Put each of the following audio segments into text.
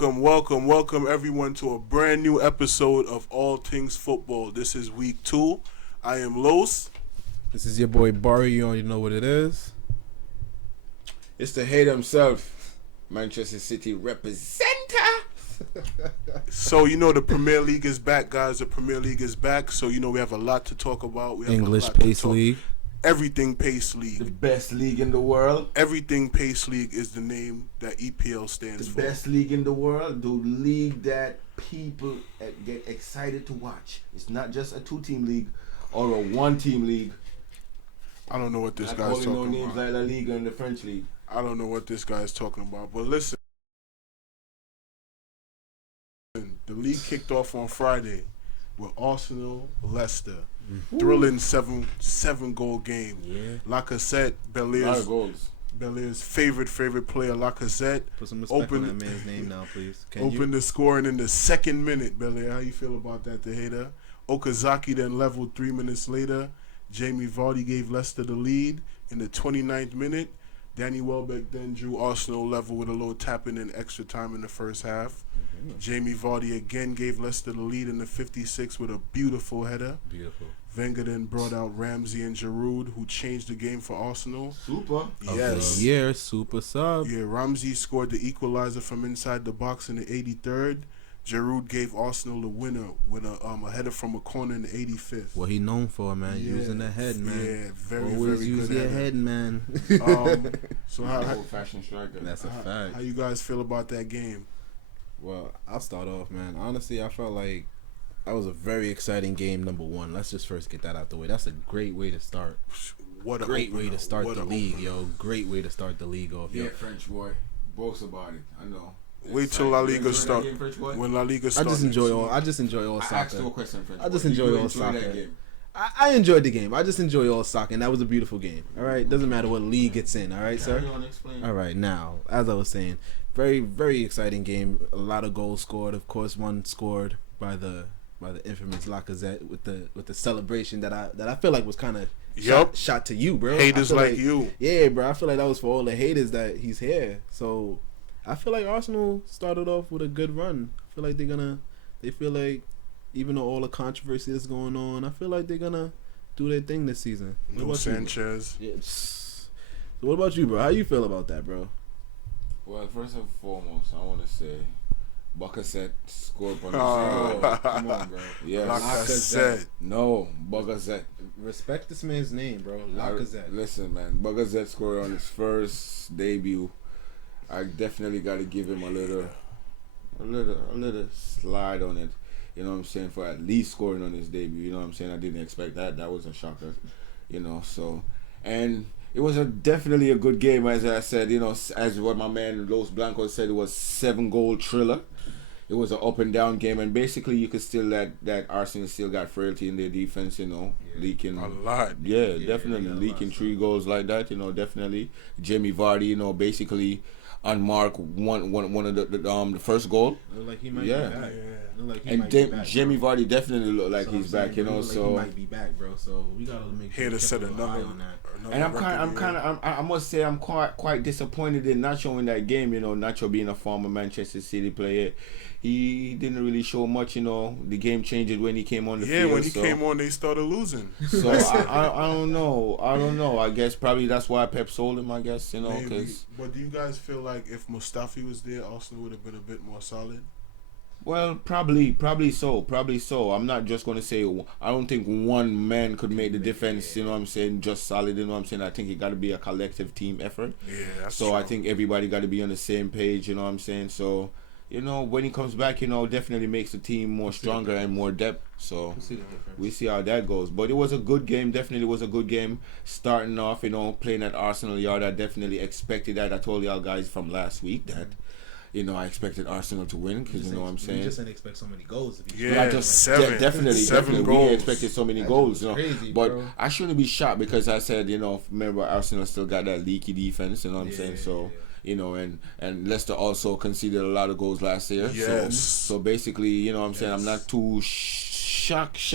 welcome everyone to a brand new episode of All Tings Football. This is week 2. I am Los. This is your boy Bari. You already know what it is. It's the hate himself, Manchester City representer. So the Premier League is back, guys. The Premier League is back. So we have a lot to talk about. We have English Pace League. Everything Pace League. The best league in the world. Everything Pace League is the name that EPL stands for. The best league in the world. The league that people get excited to watch. It's not just a 2-team league or a 1-team league. I don't know what this guy's talking about. Names like La Ligue and the French league. I don't know what this guy's talking about. But listen, the league kicked off on Friday with Arsenal, Leicester. Thrilling seven goal game. Yeah. Lacazette, Belair's favorite player, Lacazette. Put some respect on that man's name now, please. Opened the scoring in the second minute, Belair. How you feel about that, the hater? Okazaki then leveled 3 minutes later. Jamie Vardy gave Leicester the lead in the 29th minute. Danny Welbeck then drew Arsenal level with a little tapping in extra time in the first half. Jamie Vardy again gave Leicester the lead in the 56th with a beautiful header. Beautiful. Wenger then brought out Ramsey and Giroud, who changed the game for Arsenal. Super. Yes. Super sub. Yeah, Ramsey scored the equalizer from inside the box in the 83rd. Giroud gave Arsenal the winner with a header from a corner in the 85th. What he known for, man, using the head, man. Yeah, very use good your head, man. So how old-fashioned striker. That's a fact. How you guys feel about that game? Well, I'll start off, man. Honestly, I felt like that was a very exciting game, number one. Let's just first get that out the way. That's a great way to start. What a great opener. way to start What the a league, opener. yo. Great way to start the league off, Yeah, yo. French boy. Boast about it. I know. Wait till La Liga starts. When La Liga starts, I just enjoy all I soccer. asked you a question, French I just boy. enjoy Did you all enjoy soccer. that game? I enjoyed the game. I just enjoy all soccer, and that was a beautiful game. All right, doesn't matter what league it's in. All right, sir. Carry on, explain. All right, now as I was saying, very very exciting game. A lot of goals scored. Of course, one scored by the infamous Lacazette with the celebration that I feel like was kind of shot to you, bro. Haters like you. Yeah, bro. I feel like that was for all the haters that he's here. So I feel like Arsenal started off with a good run. I feel like they feel like even though all the controversy is going on, I feel like they're gonna do their thing this season. No Sanchez. Yeah. So what about you, bro? How you feel about that, bro? Well, first and foremost, I want to say Bacazette scored on his Come on, bro. Yes. Lacazette. No, Bacazette. Respect this man's name, bro. Lacazette. Listen, man. Bacazette scored on his first debut. I definitely got to give him a little slide on it. You know what I'm saying? For at least scoring on his debut. You know what I'm saying? I didn't expect that. That was a shocker. And it was definitely a good game, as I said. As what my man Los Blancos said, it was 7-goal thriller. It was an up and down game, and basically you could still that Arsenal still got frailty in their defense. Leaking A lot. Yeah, definitely leaking 3 goals like that. Definitely Jamie Vardy. Basically unmarked one of the first goal. Look like he might Yeah. be back. Look like he And might be back, Jamie bro. Vardy definitely looked like So he's back. bro. Look like So he might be back, bro. So we gotta make sure Here to we set keep a another. eye on that. And I must say I'm quite disappointed in Nacho in that game. Nacho being a former Manchester City player, he didn't really show much. The game changed when he came on the field. Yeah, when he came on, they started losing. So I don't know. I guess probably that's why Pep sold him. I guess Maybe. because. But do you guys feel like if Mustafi was there, Arsenal would have been a bit more solid? Well, probably so. I'm not just going to say, I don't think one man could make the difference, you know what I'm saying, just solid, you know what I'm saying. I think it got to be a collective team effort. Yeah, that's So true. I think everybody got to be on the same page, you know what I'm saying. So, when he comes back, definitely makes the team more stronger and more depth. So we see how that goes. But it was a good game, definitely was a good game. Starting off, playing at Arsenal yard, I definitely expected that. I told y'all guys from last week that I expected Arsenal to win because you know what I'm saying. We just didn't expect so many goals. Seven. Definitely. Goals. We expected so many goals, crazy, but bro. I shouldn't be shocked because I said, remember Arsenal still got that leaky defense, you know what I'm saying. So and Leicester also conceded a lot of goals last year. Yes. So basically, I'm saying I'm not too shocked,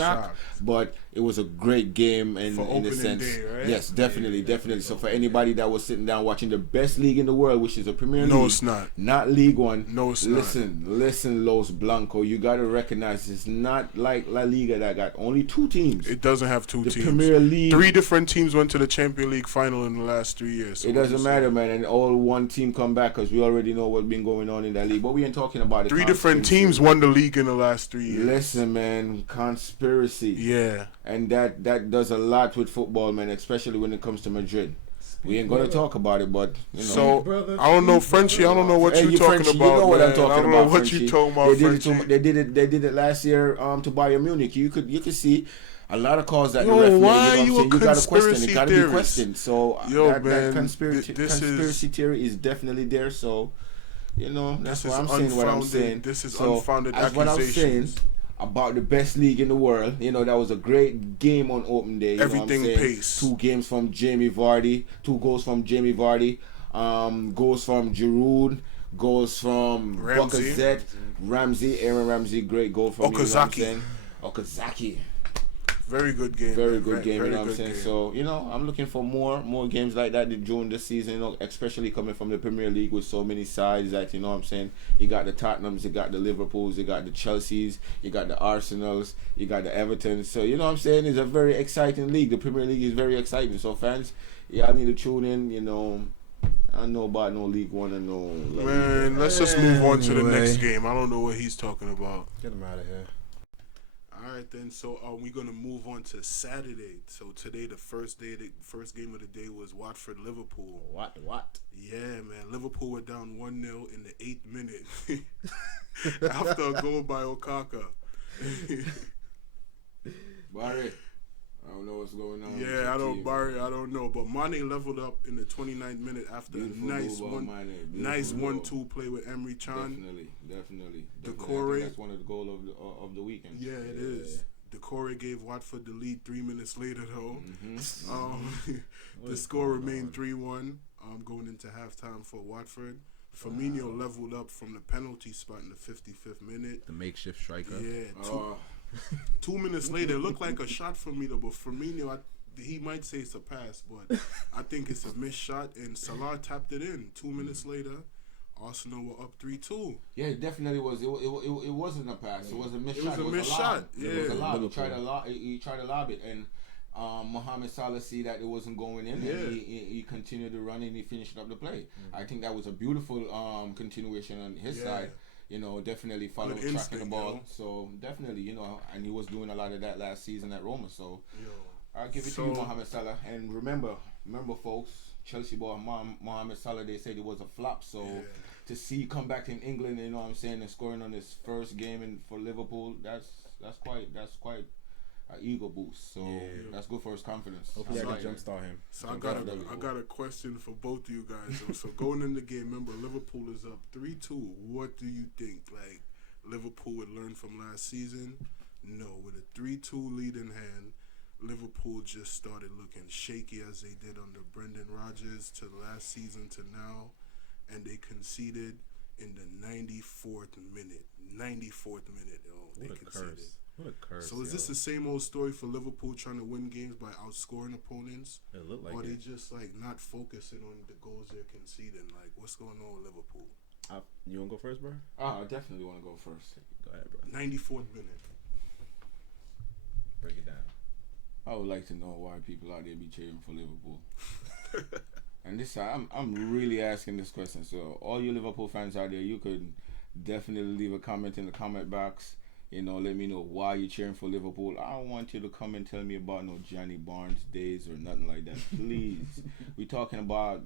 but it was a great game in the opening sense. day, right? Yes, definitely. So for anybody that was sitting down watching the best league in the world, which is the Premier League, it's not. Not League One. No, it's Listen, Los Blancos. You got to recognize it's not like La Liga that got only 2 teams. It doesn't have 2 teams. The Premier League. 3 different teams went to the Champions League final in the last 3 years. So it doesn't matter, man. And all one team come back because we already know what's been going on in that league. But we ain't talking about it. 3 different teams won the league in the last 3 years. Listen, man, conspiracy. Yeah. And that does a lot with football, man, especially when it comes to Madrid. We ain't gonna talk about it, but you know. So I don't know, Frenchie. I don't know what you're talking about. You know what I'm talking about. I don't know what you're talking about, Frenchie. They did it last year to Bayern Munich. You could see a lot of calls that the Yo, ref made. why You know what I'm saying? You gotta question it. Gotta be questioned. So that conspiracy theory is definitely there. So you know that's why I'm saying what I'm saying. This is unfounded accusations. What I'm saying about the best league in the world. You know, that was a great game on opening day. You Everything know what I'm saying? pace. 2 games from Jamie Vardy. 2 goals from Jamie Vardy. Goals from Giroud. Goals from Lacazette. Aaron Ramsey. Great goal from Okazaki. Very good game. Very good game, you know what I'm saying? So, you know, I'm looking for more games like that during this season, you know, especially coming from the Premier League with so many sides that, you know what I'm saying, you got the Tottenhams, you got the Liverpools, you got the Chelseas, you got the Arsenals, you got the Evertons. So, you know what I'm saying, it's a very exciting league. The Premier League is very exciting. So, fans, y'all need to tune in, you know. I don't know about no League One and no... Man, let's just move on to the next game. I don't know what he's talking about. Get him out of here. All right, then. So we're gonna move on to Saturday. So today, the first game of the day was Watford Liverpool. What? Yeah, man. Liverpool were down 1-0 in the 8th minute after a goal by Okaka. Bari, I don't know what's going on. Yeah, I don't know. But Mane leveled up in the 29th minute after a nice 1-2 play with Emre Can. Definitely. Decore. That's one of the goals of the weekend. Yeah, it is. Decore gave Watford the lead 3 minutes later, though. Mm-hmm. The score remained 3-1 going into halftime for Watford. Firmino leveled up from the penalty spot in the 55th minute. The makeshift striker. Yeah. 2 minutes later, it looked like a shot from me, though, but Firmino, he might say it's a pass, but I think it's a missed shot, and Salah tapped it in. 2 minutes later, Arsenal were up 3-2. Yeah, it definitely was. It wasn't a pass. It was a missed shot. It was a missed shot. Yeah. It was a lob. He tried to lob it, and Mohamed Salah see that it wasn't going in, and he continued to run, and he finished up the play. I think that was a beautiful continuation on his side. You know, definitely followed tracking the ball. Yo. So definitely, you know, and he was doing a lot of that last season at Roma. So I'll give it to you, Mohamed Salah. And remember, folks, Chelsea boy Mohamed Salah, they said it was a flop. So to see come back in England, you know what I'm saying, and scoring on his first game for Liverpool, that's quite an ego boost. So that's good for his confidence. Hopefully I can jumpstart him. So I got a question for both of you guys. So going in the game, remember Liverpool is up 3-2. What do you think? Like Liverpool would learn from last season? No, with a 3-2 lead in hand, Liverpool just started looking shaky as they did under Brendan Rodgers to last season to now, and they conceded in the 94th minute. They conceded. What a curse. So is this the same old story for Liverpool trying to win games by outscoring opponents? It looked like or they just like not focusing on the goals they're conceding? Like what's going on with Liverpool? You want to go first, bro? I definitely want to go first. Go ahead, bro. 94th minute. Break it down. I would like to know why people out there be cheering for Liverpool. And this I'm really asking this question. So all you Liverpool fans out there, you could definitely leave a comment in the comment box. You know, let me know why you're cheering for Liverpool. I don't want you to come and tell me about no Johnny Barnes days or nothing like that. Please. We're talking about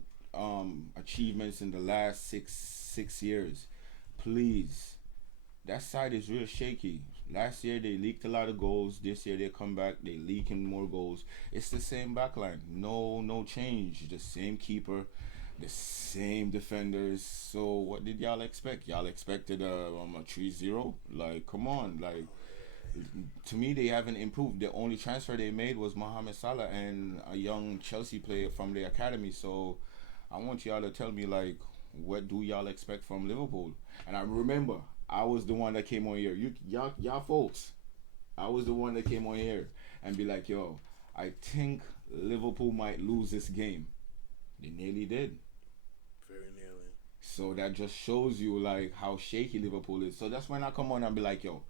achievements in the last six years. Please. That side is real shaky. Last year they leaked a lot of goals. This year they come back, they leaking more goals. It's the same backline. No change. The same keeper. The same defenders. So what did y'all expect? Y'all expected a 3-0? Like, come on. Like, to me, they haven't improved. The only transfer they made was Mohamed Salah and a young Chelsea player from the academy. So I want y'all to tell me, like, what do y'all expect from Liverpool? And I remember, I was the one that came on here. Y'all folks, I was the one that came on here and be like, yo, I think Liverpool might lose this game. They nearly did. Very nearly. So that just shows you like how shaky Liverpool is. So that's when I come on and be like, yo,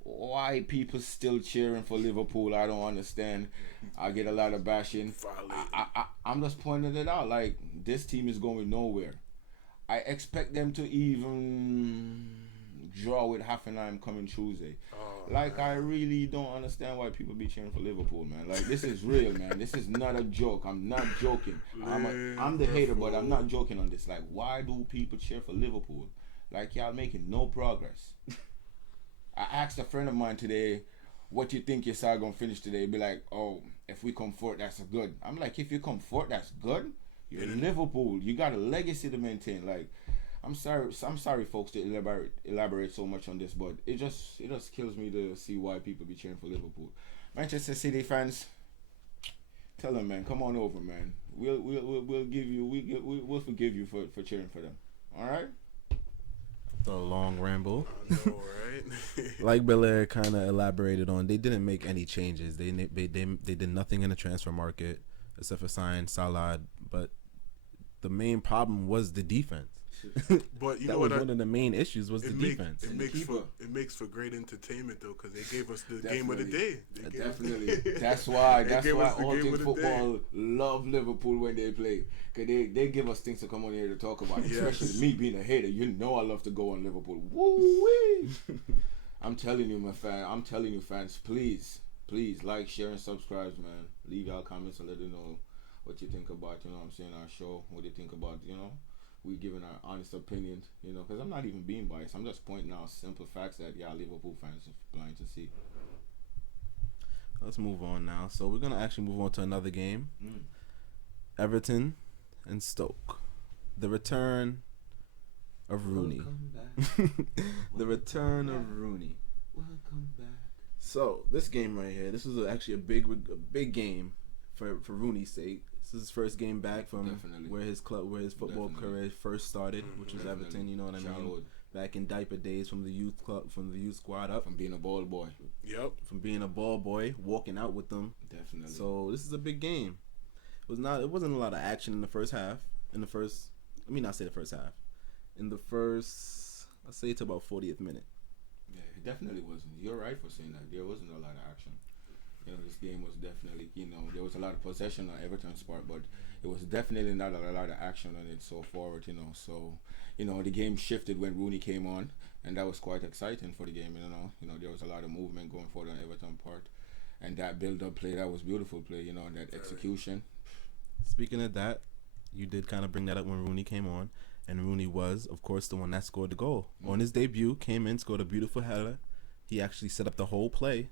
why people still cheering for Liverpool? I don't understand. I get a lot of bashing. I'm just pointing it out. Like, this team is going nowhere. I expect them to even draw with Hoffenheim coming Tuesday. I really don't understand why people be cheering for Liverpool, man. Like, this is real, man. This is not a joke. I'm not joking. I'm the hater, but I'm not joking on this. Like, why do people cheer for Liverpool? Like, y'all making no progress. I asked a friend of mine today, what you think your side gonna finish today? Be like, oh, if we come fourth, that's good. I'm like, if you come fourth, that's good. You're in Liverpool. You got a legacy to maintain. Like, I'm sorry, folks, to elaborate so much on this, but it just kills me to see why people be cheering for Liverpool. Manchester City fans, tell them, man, come on over, man. We'll forgive you for cheering for them. All right. A long ramble. I know, right? Like Belair kind of elaborated on, they didn't make any changes. They did nothing in the transfer market except for sign Salah, but the main problem was the defense. But you that know was what? One of the main issues was the defense. It makes for great entertainment though, because they gave us the game of the day. Definitely. That's why all things football love Liverpool when they play, because they give us things to come on here to talk about. Yes. Especially me being a hater, you know I love to go on Liverpool. Woo-wee. I'm telling you, fans, please like, share, and subscribe, man. Leave y'all comments and let us know what you think about, you know what I'm saying, our show. What do you think about, you know, we giving our honest opinion, you know, because I'm not even being biased. I'm just pointing out simple facts that Liverpool fans are blind to see. Let's move on now. So we're gonna actually move on to another game. Everton and Stoke. The return of Rooney. The return of Rooney. Welcome back. So this game right here, this was actually a big game for Rooney's sake. This is his first game back from where his football career first started, which was Everton. You know what I mean? Back in diaper days, from the youth club, from the youth squad up, from being a ball boy. Yep. From being a ball boy, walking out with them. Definitely. So this is a big game. It wasn't a lot of action in the first half. I'd say it's about 40th minute. Yeah, it definitely wasn't. You're right for saying that. There wasn't a lot of action. You know, this game was definitely, you know, there was a lot of possession on Everton's part, but it was definitely not a lot of action on it so forward, you know. So, you know, the game shifted when Rooney came on, and that was quite exciting for the game, you know. You know, there was a lot of movement going forward on Everton's part, and that build-up play, that was beautiful play, you know, and that execution. Speaking of that, you did kind of bring that up when Rooney came on, and Rooney was, of course, the one that scored the goal. On his debut, came in, scored a beautiful header. He actually set up the whole play.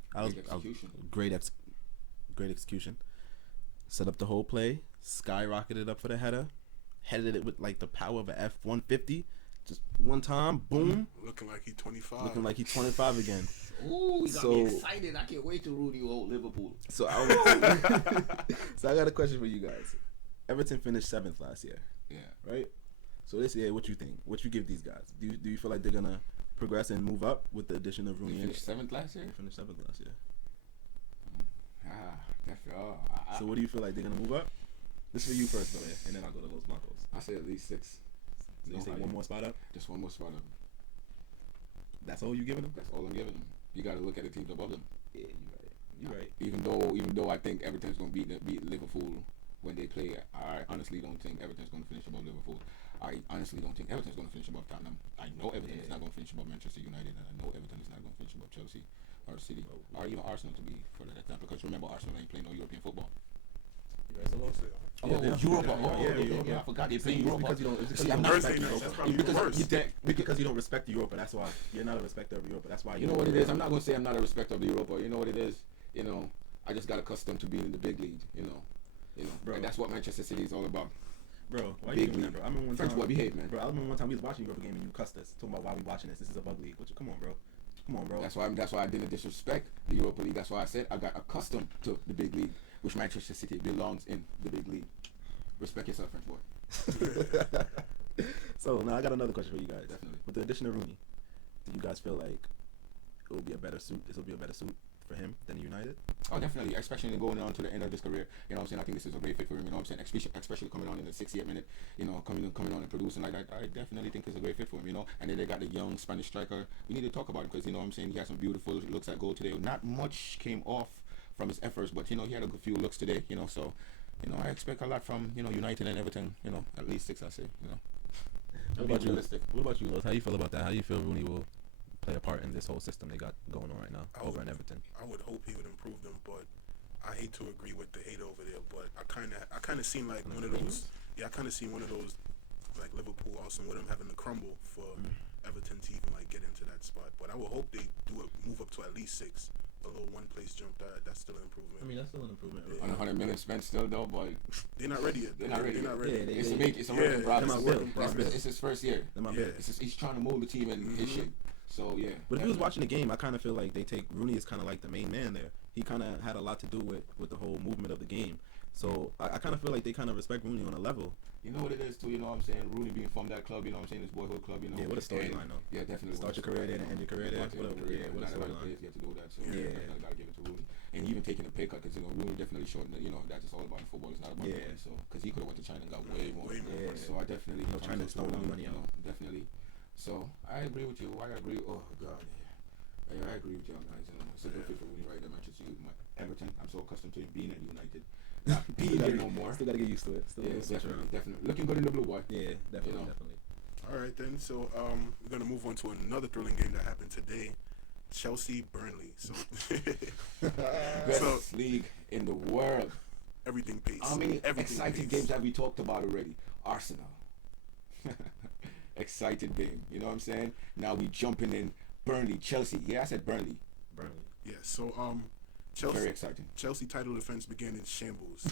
Great execution. Set up the whole play. Skyrocketed up for the header. Headed it with like the power of an F-150. Just one time, boom. Looking like he's 25. Looking like he's 25 again. Ooh, he got me excited. I can't wait to Rooney old Liverpool. So I got a question for you guys. Everton finished 7th last year. Yeah. Right? So this year, what you think? What you give these guys? Do you feel like they're gonna progress and move up with the addition of Rooney? They finished 7th last year? They finished 7th last year. Definitely. So what do you feel like they're gonna move up? This is for you first, though, and then I'll go to those Blancos. I say at least 6. So you say one more spot up? Just one more spot up. That's all you giving them? That's all I'm giving them. You got to look at the teams above them. Yeah, you're right. Even though I think Everton's gonna beat Liverpool when they play, I honestly don't think Everton's going to finish above Liverpool. I honestly don't think Everton's going to finish above Tottenham. I know Everton is not going to finish above Manchester United, and I know Everton is not going to finish above Chelsea or City or even Arsenal, to be for that example. Because remember, Arsenal ain't playing no European football. Europa. I forgot they play Europa. Because you don't respect Europa. That's why you're not a respecter of Europa. That's why you know what it is. I'm not going to say I'm not a respecter of Europa. You know what it is. You know, I just got accustomed to being in the big league. You know, bro. And that's what Manchester City is all about. Bro, why you doing that, bro? I remember one French time. boy, behave, man. Bro, I remember one time we was watching a Europa game and you cussed us, talking about why we watching this. This is a bug league. Come on, bro. That's why I didn't disrespect the Europa League. That's why I said I got accustomed to the big league, which Manchester City belongs in the big league. Respect yourself, French boy. So now I got another question for you guys. Definitely. With the addition of Rooney, do you guys feel like it will be a better suit? This will be a better suit for him than United? Oh, definitely, especially going on to the end of his career. You know what I'm saying? I think this is a great fit for him. You know what I'm saying? Especially coming on in the 68th minute. You know, coming on and producing like that. I definitely think it's a great fit for him. You know, and then they got the young Spanish striker. We need to talk about him because you know what I'm saying. He had some beautiful looks at goal today. Not much came off from his efforts, but you know he had a good few looks today. You know, so you know I expect a lot from United and everything. You know, at least 6, I say. You know. What about you, Los? How you feel about that? How you feel Rooney will play a part in this whole system they got going on right now over in Everton? I would hope he would improve them, but I hate to agree with the hate over there. But I kind of seen like one of those. Yeah, I kind of seen one of those like Liverpool, Arsenal, with them having to crumble for Everton to even like get into that spot. But I would hope they do a move up to at least 6. A little one place jump, that's still an improvement. I mean, that's still an improvement. Yeah. On 100 million spent still though, but they're not ready yet. They're not ready. Yeah, It's a work in progress. It's It's his first year. Yeah. He's trying to mold the team and his shit. So yeah. But if you was watching the game, I kind of feel like they take Rooney is kind of like the main man there. He kind of had a lot to do with the whole movement of the game. So I kind of feel like they kind of respect Rooney on a level. You know what it is too, you know what I'm saying? Rooney being from that club, you know what I'm saying? His boyhood club, you know. Yeah, what a storyline though. Yeah, definitely. Start your career there and end your career there. What a storyline. Players get to do that, so Yeah. definitely gotta give it to Rooney. And even taking a pay cut, because Rooney definitely showed that that it's all about football. It's not about money. So because he could have went to China and got way more. Yeah. So I definitely China's throwing money out. Definitely. So I agree with you. I agree. Oh God. Yeah, I agree with you guys. It's a good fit for Rooney right there, Manchester United. Everton. I'm so accustomed to him being at United. Not being there no more. Still gotta get used to it. Definitely. Looking good in the blue, boy. Yeah, definitely. All right then. So we're gonna move on to another thrilling game that happened today. Chelsea Burnley. So Best league in the world. Everything pays. How many Everything exciting pays. games have we talked about already? Arsenal. Excited game. You know what I'm saying? Now we jumping in Burnley, Chelsea. Yeah, I said Burnley. Yeah. So Chelsea, Very exciting. Chelsea title defense began in shambles.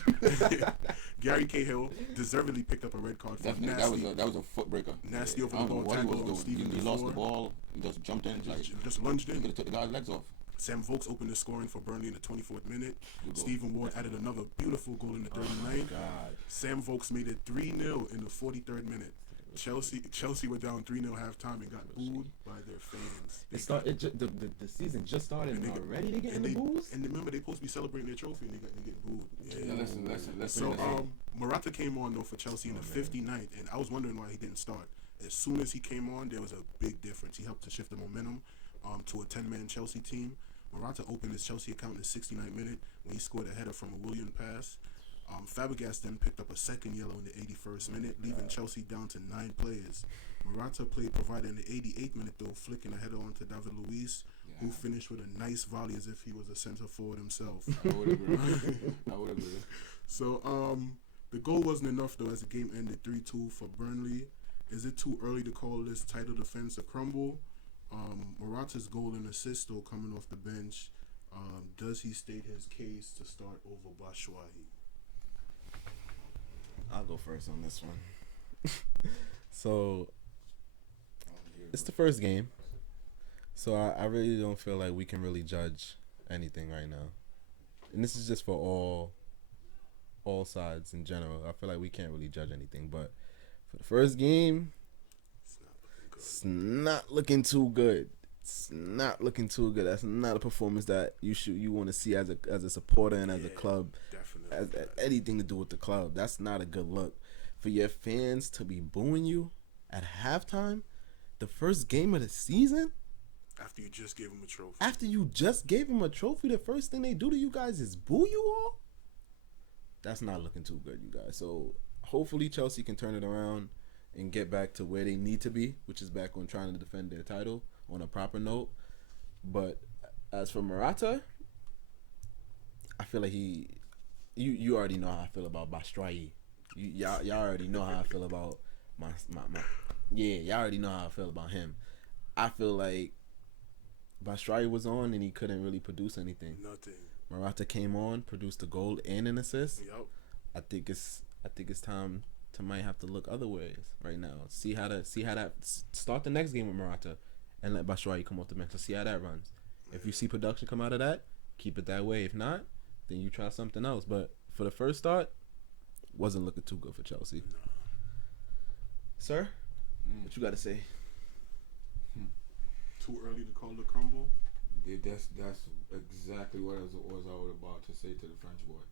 Gary Cahill deservedly picked up a red card for Definitely, nasty, that was a foot breaker. nasty I over don't the know ball what he tackle on was doing. Stephen He lost the Ford. ball. He just jumped in. Just lunged he in. could have took the guy's legs off. Sam Vokes opened the scoring for Burnley in the 24th minute. Good goal. Stephen Ward added another beautiful goal in the 39th. God. Sam Vokes made it 3-0 in the 43rd minute. Chelsea were down 3-0 halftime and got booed by their fans. The season just started and already they getting the boos? And remember, they supposed to be celebrating their trophy and they getting booed. Yeah, listen. So Morata came on though for Chelsea in the 59th, and I was wondering why he didn't start. As soon as he came on, there was a big difference. He helped to shift the momentum to a 10-man Chelsea team. Morata opened his Chelsea account in the 69th minute when he scored a header from a Willian pass. Fabregas then picked up a second yellow in the 81st minute, leaving Chelsea down to 9 players. Morata played provider in the 88th minute, though, flicking a header onto David Luiz, who finished with a nice volley as if he was a center forward himself. I would agree. So, the goal wasn't enough, though, as the game ended 3-2 for Burnley. Is it too early to call this title defense a crumble? Morata's goal and assist, though, coming off the bench. Does he state his case to start over Batshuayi? I'll go first on this one. So, it's the first game. So, I really don't feel like we can really judge anything right now. And this is just for all sides in general. I feel like we can't really judge anything. But for the first game, it's not looking good. It's not looking too good. That's not a performance that you want to see as a supporter and as a club. Definitely. As anything to do with the club. That's not a good look. For your fans to be booing you at halftime, the first game of the season, After you just gave him a trophy. the first thing they do to you guys is boo you all? That's not looking too good, you guys. So hopefully Chelsea can turn it around and get back to where they need to be, which is back on trying to defend their title on a proper note. But as for Morata, I feel like you already know how I feel about Batshuayi. Y'all already know how I feel about y'all already know how I feel about him. I feel like Batshuayi was on and he couldn't really produce anything. Nothing. Morata came on, produced a goal and an assist. Yep. I think it's time to might have to look other ways right now. See how that start the next game with Morata and let Batshuayi come off the bench. So see how that runs. If you see production come out of that, keep it that way. If not, then you try something else. But for the first start, wasn't looking too good for Chelsea. No. Sir, what you got to say? Too early to call the crumble? That's exactly what I was about to say to the French boy.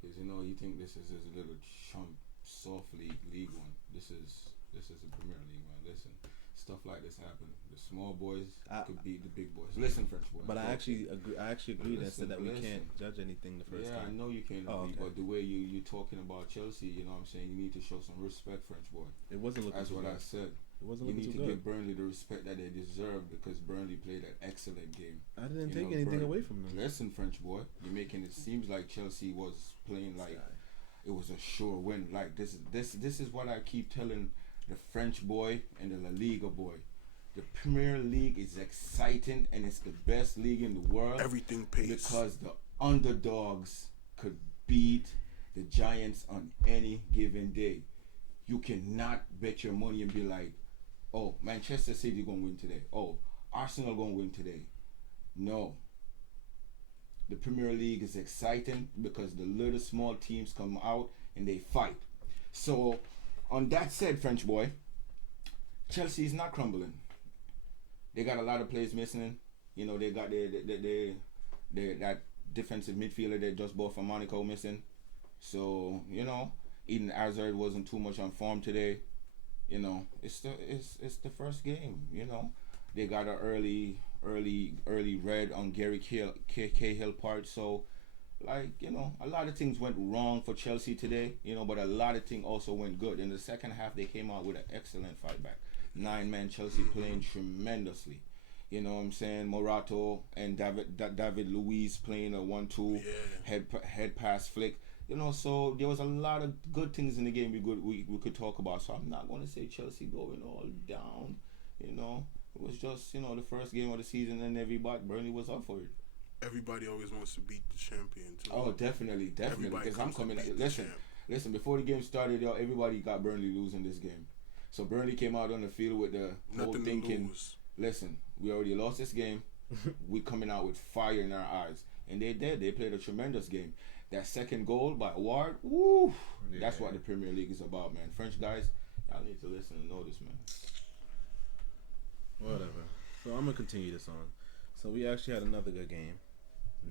Because you think this is his little chump soft league one. This is the Premier League, man. Listen, stuff like this happen. The small boys could beat the big boys. Listen, French boy. But I actually agree that said that we can't judge anything the first game. Yeah, I know you can't agree, but the way you talking about Chelsea, you know what I'm saying, you need to show some respect, French boy. It wasn't looking That's too what good. I said. It wasn't You looking need too to good. give Burnley the respect that they deserve because Burnley played an excellent game. I didn't take anything away from them. Listen, French boy, you're making it seems like Chelsea was playing like it was a sure win. Like this is what I keep telling the French boy and the La Liga boy. The Premier League is exciting and it's the best league in the world. Everything pays because the underdogs could beat the giants on any given day. You cannot bet your money and be like, oh, Manchester City gonna win today. Oh, Arsenal gonna win today. No. The Premier League is exciting because the little small teams come out and they fight. So, on that said, French boy, Chelsea is not crumbling. They got a lot of players missing. They got that defensive midfielder that just bought from Monaco missing. So, Eden Hazard wasn't too much on form today. It's the first game. They got an early red on Gary Cahill part. So, a lot of things went wrong for Chelsea today. But a lot of things also went good. In the second half, they came out with an excellent fight back. 9-man Chelsea playing tremendously. You know what I'm saying? Morato and David Luiz playing a 1-2 head pass flick. So there was a lot of good things in the game we could talk about. So I'm not going to say Chelsea going all down. It was just the first game of the season and Burnley was up for it. Everybody always wants to beat the champion too. Oh, definitely. Everybody Because I'm coming. Listen, Before the game started, everybody got Burnley losing this game. So Burnley came out on the field with the whole thinking, listen, we already lost this game. We coming out with fire in our eyes. And they did. They played a tremendous game. That second goal by Ward, woo! Yeah. That's what the Premier League is about, man. French guys, y'all need to listen and know this, man. Whatever. So I'm going to continue this on. So we actually had another good game.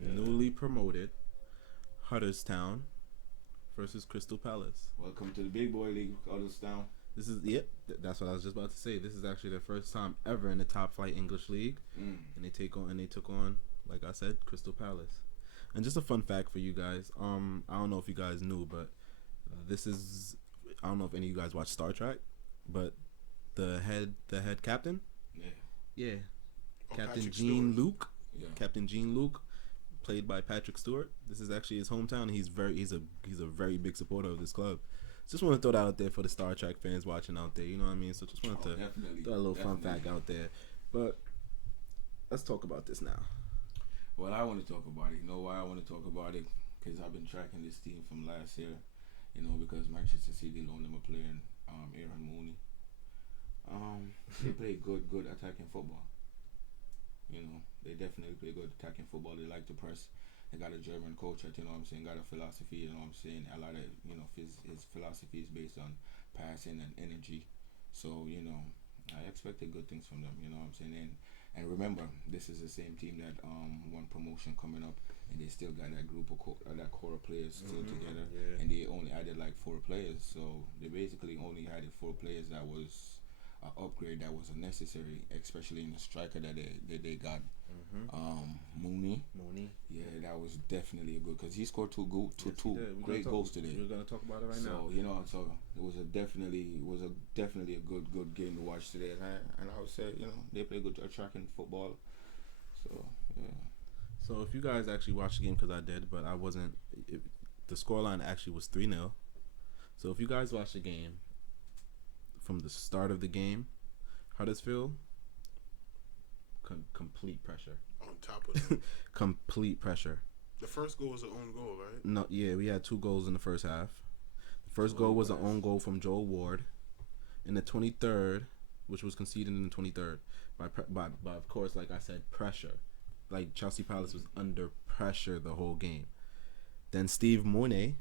Yeah. Newly promoted Huddersfield versus Crystal Palace. Welcome to the big boy league, Huddersfield. This is that's what I was just about to say. This is actually their first time ever in the top flight English league, and they took on, like I said, Crystal Palace. And just a fun fact for you guys. I don't know if you guys knew, but this is, I don't know if any of you guys watch Star Trek, but the head captain, Captain Jean-Luc, Captain Jean-Luc, played by Patrick Stewart. This is actually his hometown, and he's a very big supporter of this club. Just want to throw that out there for the Star Trek fans watching out there. You know what I mean? So just wanted to throw a little fun fact out there. But let's talk about this now. Well, I want to talk about it. You know why I want to talk about it? Because I've been tracking this team from last year. Because Manchester City loaned them a player, Aaron Mooney. They play good attacking football. They definitely play good attacking football. They like to press. They got a German coach that, got a philosophy, a lot of, his philosophy is based on passing and energy. So, I expected good things from them, And remember, this is the same team that won promotion coming up, and they still got that group of that core of players still together, and they only added like 4 players. So they basically only added 4 players. That was an upgrade that was unnecessary, especially in the striker that they got. Mooney. Yeah, that was definitely a good, because he scored two great goals today. We're gonna talk about it right now. So it was definitely a good game to watch today, and I would say they play good attacking football. So yeah. So if you guys actually watched the game, because I did, but I wasn't. The scoreline actually was 3-0. So if you guys watched the game from the start of the game, Huddersfield. Complete pressure. On top of that. Complete pressure. The first goal was an own goal, right? No, yeah, we had 2 goals in the first half. The first goal was an own goal from Joel Ward. In the 23rd, which was conceded in the 23rd, by of course, like I said, pressure. Like Chelsea Palace was under pressure the whole game. Then Steve Monet,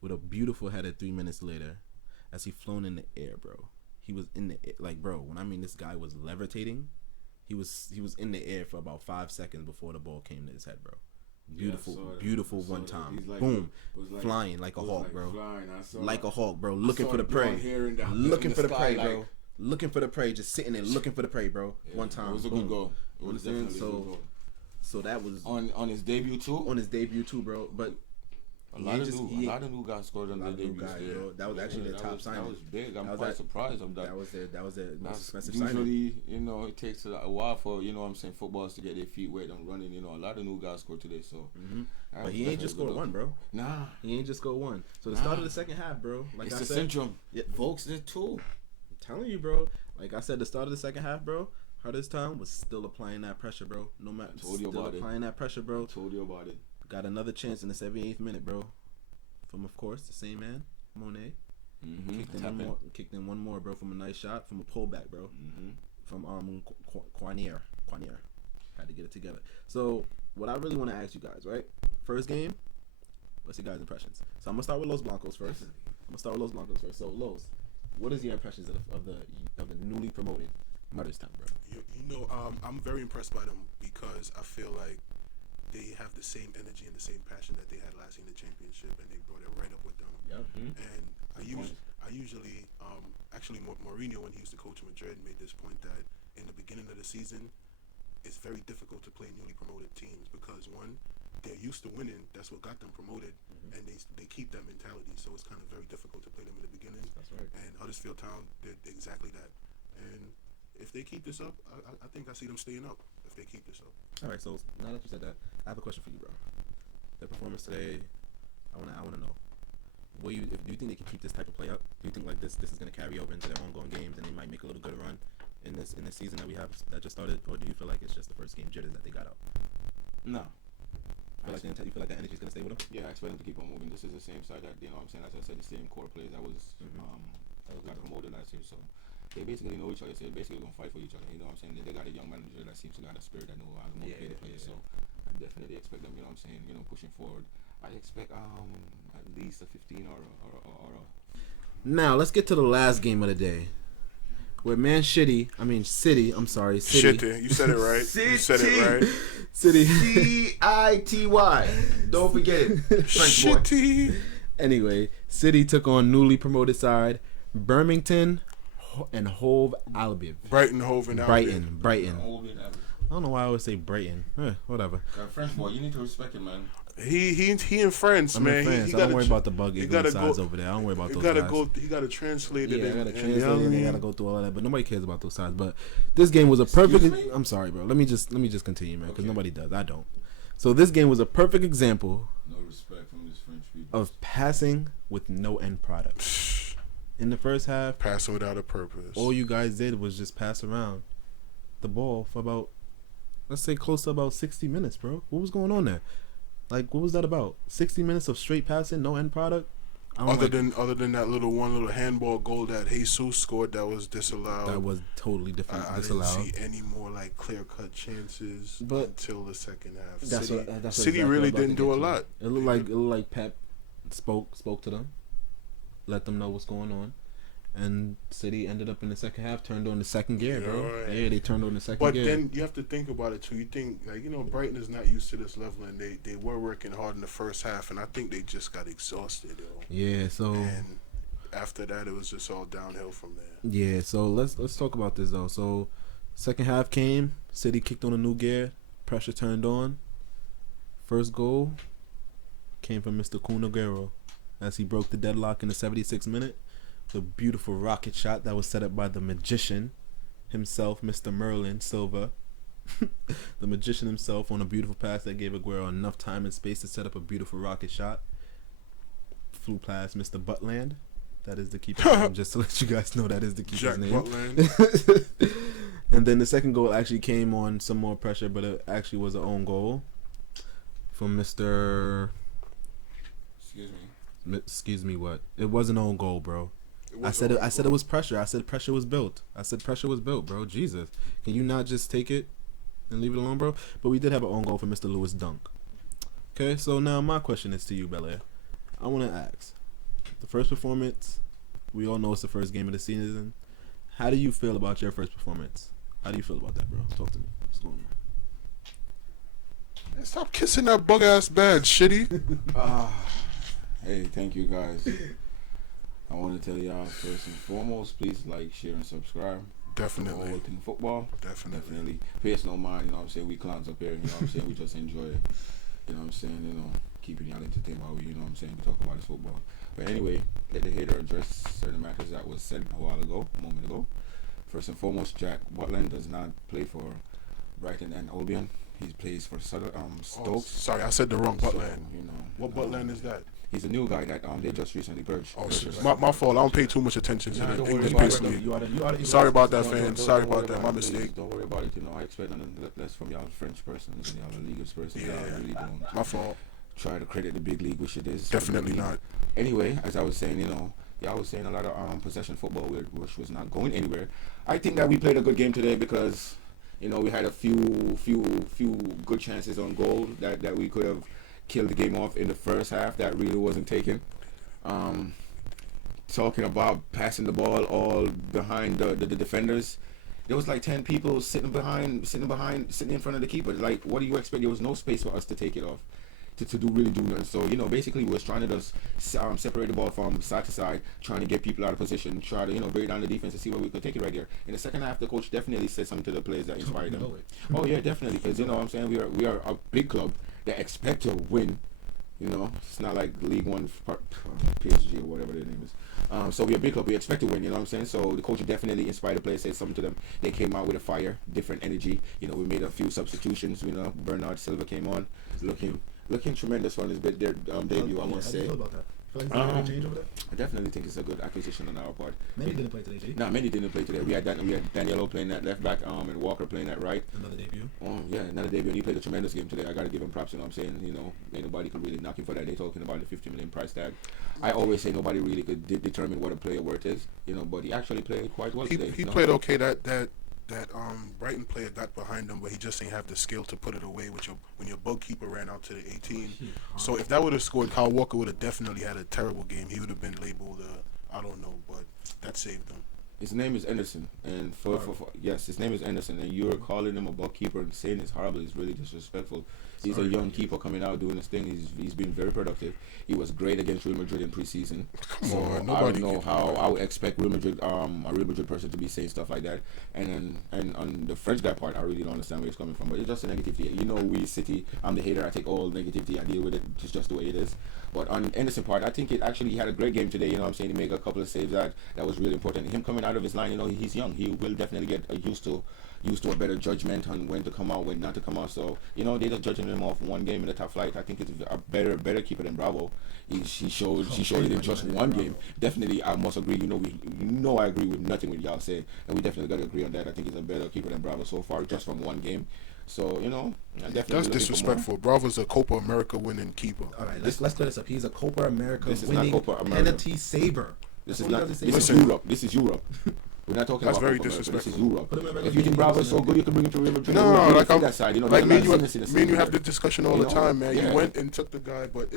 with a beautiful header 3 minutes later, as he flown in the air, bro. He was in the air, like, bro, when I mean this guy was levitating, He was in the air for about 5 seconds before the ball came to his head, bro. Beautiful one time. Like, Boom. like, flying like a hawk, bro. Like a hawk, bro. Looking for the prey. Looking for the prey, bro. Looking for the prey. Just sitting there looking for the prey, bro. One time. It was a good goal. It was definitely a good goal. So that was on his debut too. On his debut too, bro. But a lot of new guys scored on their debut. Bro. That was actually their top signing. That was big. I'm quite surprised of that. That was their most expensive usually, signing. it takes a while for footballers to get their feet wet and running. A lot of new guys scored today. So, but he ain't just scored one, bro. Nah, he ain't just scored one. So the start of the second half, bro. Like it's I the said, syndrome. Yeah, folks did too. I'm telling you, bro. Like I said, the start of the second half, bro. Hardest time was still applying that pressure, bro. No matter, applying that pressure, bro. Told you about it. Got another chance in the 78th minute, bro. From, of course, the same man, Monet. Kicked in one more, bro, from a nice shot, from a pullback, bro. From Quanier. Had to get it together. So, what I really want to ask you guys, right? First game, what's your guys' impressions? So, I'm going to start with Los Blancos first. So, Los, what is your impressions of the newly promoted Mothers Town, bro? I'm very impressed by them because I feel like they have the same energy and the same passion that they had last year in the championship, and they brought it right up with them. Yep. And I usually, actually, Mourinho, when he used to coach Madrid, made this point that in the beginning of the season, it's very difficult to play newly promoted teams because one, they're used to winning. That's what got them promoted, and they keep that mentality. So it's kind of very difficult to play them in the beginning. That's right. And Huddersfield Town did exactly that. And if they keep this up, I think I see them staying up. If they keep this up. All right. So now that you said that, I have a question for you, bro. Their performance today, I wanna know. Do you think they can keep this type of play up? Do you think like this is gonna carry over into their ongoing games and they might make a little good run in this season that we have that just started, or do you feel like it's just the first game jitters that they got out? No. You feel like that energy's gonna stay with them? Yeah, I expect them to keep on moving. This is the same side that as I said, the same core players that got promoted last year. So they basically know each other. So they're basically gonna fight for each other. You know what I'm saying? They got a young manager that seems to got a spirit that know how to motivate the players. So I definitely expect them. You know what I'm saying? Pushing forward. I expect at least a 15 or a. Now let's get to the last game of the day. Where City. You said it right. You said it right. City. City. Don't forget it. French boy. Anyway, City took on newly promoted side Birmingham and Hove Albion. Brighton, Hove, and Albion. Brighton. I don't know why I always say Brighton. Whatever. French boy, you need to respect it, man. He in France, man. France, so don't worry about the buggy sides over there. I don't worry about those guys. He got to translate it. Yeah, I got to translate it. I got to go through all of that. But nobody cares about those sides. But this game was a perfect. I'm sorry, bro. Let me just continue, man, because nobody does. I don't. So this game was a perfect example. No respect from these French people. Of passing with no end product. In the first half, passing without a purpose. All you guys did was just pass around the ball for about, let's say, close to about 60 minutes, bro. What was going on there? Like, what was that about? 60 minutes of straight passing, no end product? Other than that little handball goal that Jesus scored that was disallowed. That was totally different. I didn't see any more like clear cut chances until the second half. City really didn't do a lot. It looked like Pep spoke to them, let them know what's going on. And City ended up in the second half, turned on the second gear, bro. Right. Yeah, they turned on the second gear. But then you have to think about it, too. You think, Brighton is not used to this level, and they were working hard in the first half, and I think they just got exhausted, yo. Yeah, so... And after that, it was just all downhill from there. Yeah, so let's talk about this, though. So, second half came, City kicked on a new gear, pressure turned on. First goal came from Mr. Kun Aguero as he broke the deadlock in the 76th minute. The beautiful rocket shot that was set up by the magician himself, Mr. Merlin Silva. The magician himself on a beautiful pass that gave Aguero enough time and space to set up a beautiful rocket shot. Flew past Mr. Butland. That is the keeper's name, just to let you guys know that is the keeper's Jack name. Butland. And then the second goal actually came on some more pressure, but it actually was an own goal from Mr. Excuse me, what? It was an own goal, bro. I said it was pressure. I said pressure was built. Bro. Jesus. Can you not just take it and leave it alone, bro? But we did have an own goal for Mr. Lewis Dunk. Okay, so now my question is to you, Belair. I want to ask. The first performance, we all know it's the first game of the season. How do you feel about your first performance? How do you feel about that, bro? Talk to me. What's going on? Hey, stop kissing that bug ass badge, shitty. Hey, thank you guys. I want to tell y'all first and foremost, please like, share, and subscribe. Definitely. Whole thing football. Definitely. Pay us no mind, you know what I'm saying? We clowns up here, you know what I'm saying? We just enjoy it. You know what I'm saying? You know, keeping y'all entertained while we, you know what I'm saying, we talk about this football. But anyway, let the hater address certain matters that was said a moment ago. First and foremost, Jack Butland does not play for Brighton and Albion. He plays for Stokes. Oh, sorry, I said the wrong Butland. So, you know, What Butland is that? He's a new guy that they just recently purged. Oh, my fault. I don't pay too much attention to the English about based it. league. Sorry about that, fans. Sorry about that. My mistake. Don't worry about it. You know, I expect nothing less from y'all French persons and y'all Ligue persons. Yeah, Y'all really don't my fault. try to credit the big league, which it is. Definitely not. Anyway, as I was saying, you know, y'all was saying a lot of possession football, which was not going anywhere. I think that we played a good game today because, you know, we had a few good chances on goal that we could have killed the game off in the first half that really wasn't taken. Talking about passing the ball all behind the defenders, there was like 10 people sitting in front of the keeper. Like, what do you expect? There was no space for us to take it off, to really do nothing. So, you know, basically we was trying to just separate the ball from side to side, trying to get people out of position, try to, you know, break down the defense and see where we could take it right there. In the second half, the coach definitely said something to the players that inspired them. Oh yeah, definitely, because, you know what I'm saying, we are a big club that expect to win. You know, it's not like League One, PSG or whatever their name is. So we're a big club. We expect to win. You know what I'm saying? So the coach definitely inspired the players, said something to them. They came out with a fire, different energy. You know, we made a few substitutions. You know, Bernard Silva came on, looking tremendous on his debut. I must say. I definitely think it's a good acquisition on our part. Many didn't play today, Jay. No, many didn't play today. We had Danielo playing at left back, and Walker playing at right. Another debut. Oh yeah, another debut. And he played a tremendous game today. I gotta give him props. You know what I'm saying? You know, ain't nobody could really knock him for that. They talking about the 50 million price tag. I always say nobody really could determine what a player worth is. You know, but he actually played quite well today. He played okay. That Brighton player got behind him, but he just ain't have the skill to put it away when your bug keeper ran out to the 18. So if that would have scored, Kyle Walker would have definitely had a terrible game. He would have been labeled, I don't know, but that saved him. His name is Anderson, and yes, his name is Anderson, and you're calling him a bug keeper and saying it's horrible. It's really disrespectful. He's a young keeper coming out doing his thing. He's been very productive. He was great against Real Madrid in preseason. Come on, I don't know how I would expect Real Madrid, a Real Madrid person to be saying stuff like that. And on the French guy part, I really don't understand where it's coming from. But it's just a negativity. You know, we City. I'm the hater. I take all negativity. I deal with it. It's just the way it is. But on Anderson part, I think he had a great game today. You know what I'm saying? He made a couple of saves that was really important. Him coming out of his line, you know, he's young. He will definitely get used to a better judgment on when to come out, when not to come out. So, you know, they just judging him off one game in the top flight. I think it's a better keeper than Bravo. He showed it in just one game. Definitely, I must agree. You know, I agree with nothing what y'all say, and we definitely got to agree on that. I think he's a better keeper than Bravo so far, just from one game. So, you know, that's disrespectful. Bravo's a Copa America winning keeper. All right, let's clear this up. He's a Copa America winning penalty saver. This is Europe. We're not talking That's about very Copa disrespectful. America. This is Europe. If you think Bravo is so good, you can bring him to Real Madrid. No, like that side. You know, like me and you have have the discussion all the time, man. Yeah. You went and took the guy, but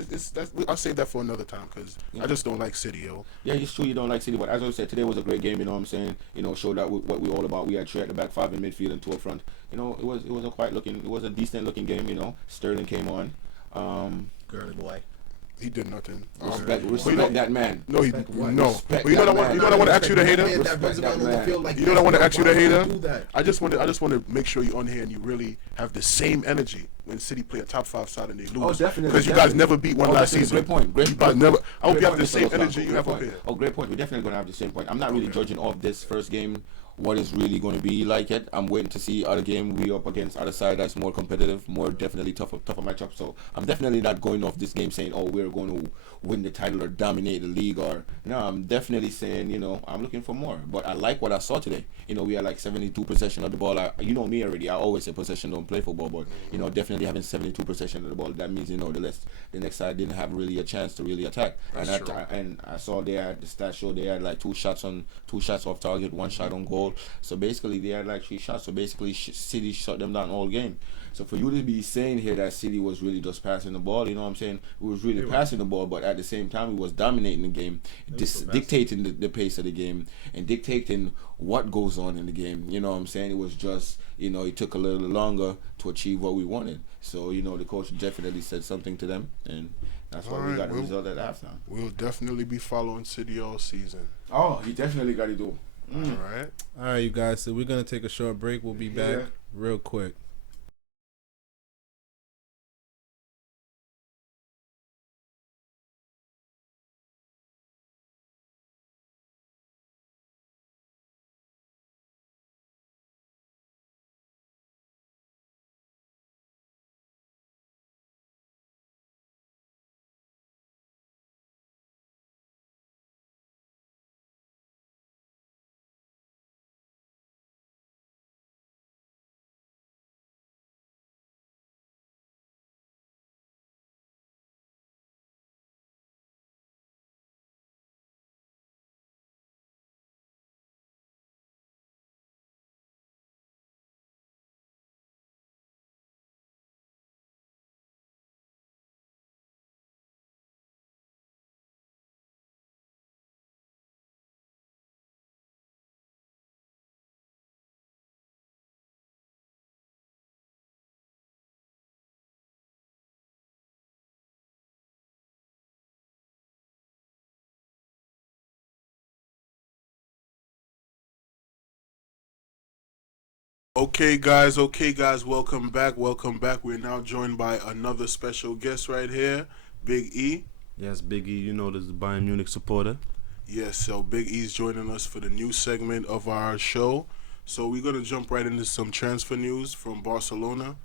I'll save that for another time because I just don't like City, yo. Yeah, it's true you don't like City, but as I said, today was a great game. You know what I'm saying? You know, showed out what we're all about. We had 3 at the back, 5 in midfield, and 2 up front. You know, it was a decent looking game. You know, Sterling came on. Girly boy. He did nothing. Respect that man. No, he no. Respect But you know what I want to ask you, the hater. Respect that man. You know what I want to ask you, the hater. I just want to make sure you're on here and you really have the same energy when City play a top 5 side and they lose. Oh, definitely. Because you guys never beat one last season. Great point. You guys never. I hope you have the same energy you have up here. Oh, great point. We're definitely gonna have the same point. I'm not really judging off this first game what is really going to be like it. I'm waiting to see other game we up against other side that's more competitive, more definitely tougher matchup. So I'm definitely not going off this game saying, oh, we're going to win the title or dominate the league. Or no, I'm definitely saying, you know, I'm looking for more. But I like what I saw today. You know, we had like 72 possession of the ball. You know me already. I always say possession don't play football, but you know, definitely having 72 possession of the ball, that means, you know, the next side didn't have really a chance to really attack. And I saw they had the stats show they had like 2 shots off target, 1 shot on goal. So basically they had like 3 shots. So basically City shut them down all game. So for you to be saying here that City was really just passing the ball, you know what I'm saying? We was really passing the ball, but at the same time, we was dominating the game, dictating the pace of the game, and dictating what goes on in the game. You know what I'm saying? It was just, it took a little longer to achieve what we wanted. So, the coach definitely said something to them, and that's why we got the result at halftime. We'll definitely be following City all season. Oh, he definitely got to do. All right. All right, you guys. So we're going to take a short break. We'll be back real quick. Okay, guys. Welcome back. We're now joined by another special guest right here, Big E. Yes, Big E, this is a Bayern Munich supporter. Yes, so Big E's joining us for the new segment of our show. So we're going to jump right into some transfer news from Barcelona.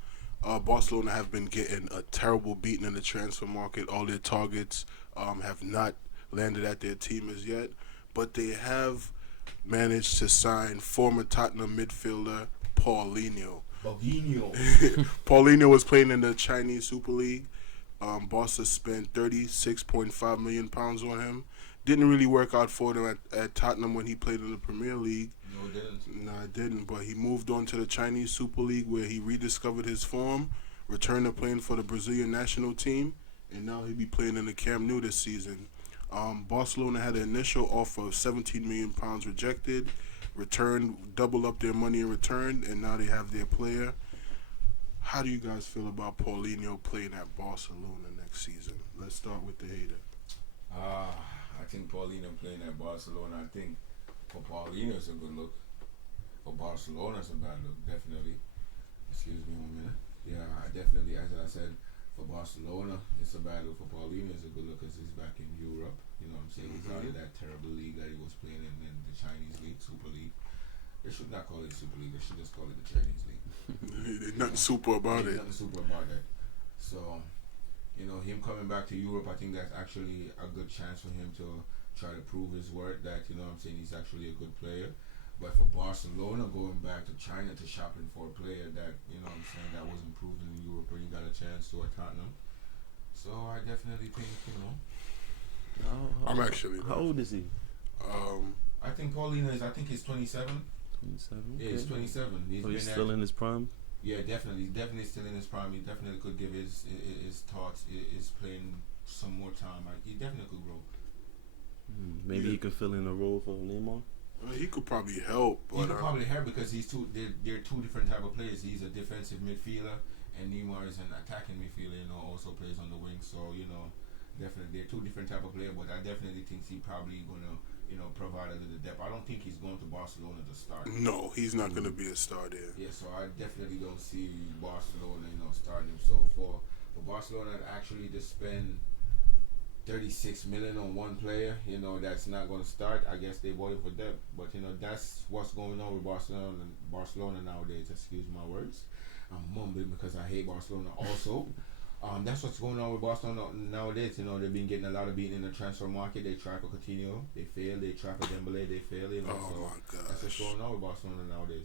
Barcelona have been getting a terrible beating in the transfer market. All their targets have not landed at their team as yet, but they have managed to sign former Tottenham midfielder Paulinho. Paulinho was playing in the Chinese Super League. Barca spent £36.5 million on him. Didn't really work out for them at Tottenham when he played in the Premier League. No, it didn't. No, it didn't. But he moved on to the Chinese Super League where he rediscovered his form, returned to playing for the Brazilian national team, and now he'll be playing in the Camp Nou this season. Barcelona had an initial offer of £17 million rejected, double up their money in return, and now they have their player. How do you guys feel about Paulinho playing at Barcelona next season? Let's start with the hater. I think Paulinho playing at Barcelona, I think for Paulinho it's a good look. For Barcelona it's a bad look, definitely. Excuse me 1 minute. Yeah, definitely, as I said, for Barcelona it's a bad look. For Paulinho it's a good look because he's back in Europe. You know what I'm saying? He's out of that terrible league that he was playing in the Chinese League, Super League. They should not call it Super League. They should just call it the Chinese League. There's nothing super about it. Nothing super about that. So, him coming back to Europe, I think that's actually a good chance for him to try to prove his worth that, he's actually a good player. But for Barcelona going back to China to shopping for a player that, that wasn't proven in Europe when he got a chance to at Tottenham. So I definitely think, I'm actually. How old is he? I think Paulinho he's 27. 27? Yeah, he's 27. He's still in his prime? Yeah, definitely. He's definitely still in his prime. He definitely could give his thoughts, his playing some more time. He definitely could grow. Maybe he could fill in a role for Neymar? He could probably help. But he could probably help because they're two different type of players. He's a defensive midfielder, and Neymar is an attacking midfielder, also plays on the wing. So, definitely they're two different type of players, but I definitely think he's probably going to, provide a little depth. I don't think he's going to Barcelona to start. No, he's not going to be a star there. Yeah, so I definitely don't see Barcelona, starting him. So for Barcelona to actually just spend 36 million on one player, that's not going to start. I guess they voted for depth, but that's what's going on with Barcelona nowadays. Excuse my words. I'm mumbling because I hate Barcelona also. That's what's going on with Barcelona nowadays. They've been getting a lot of beating in the transfer market. They try for Coutinho, they fail. They try for Dembele, they fail. Oh my gosh. That's what's going on with Barcelona nowadays.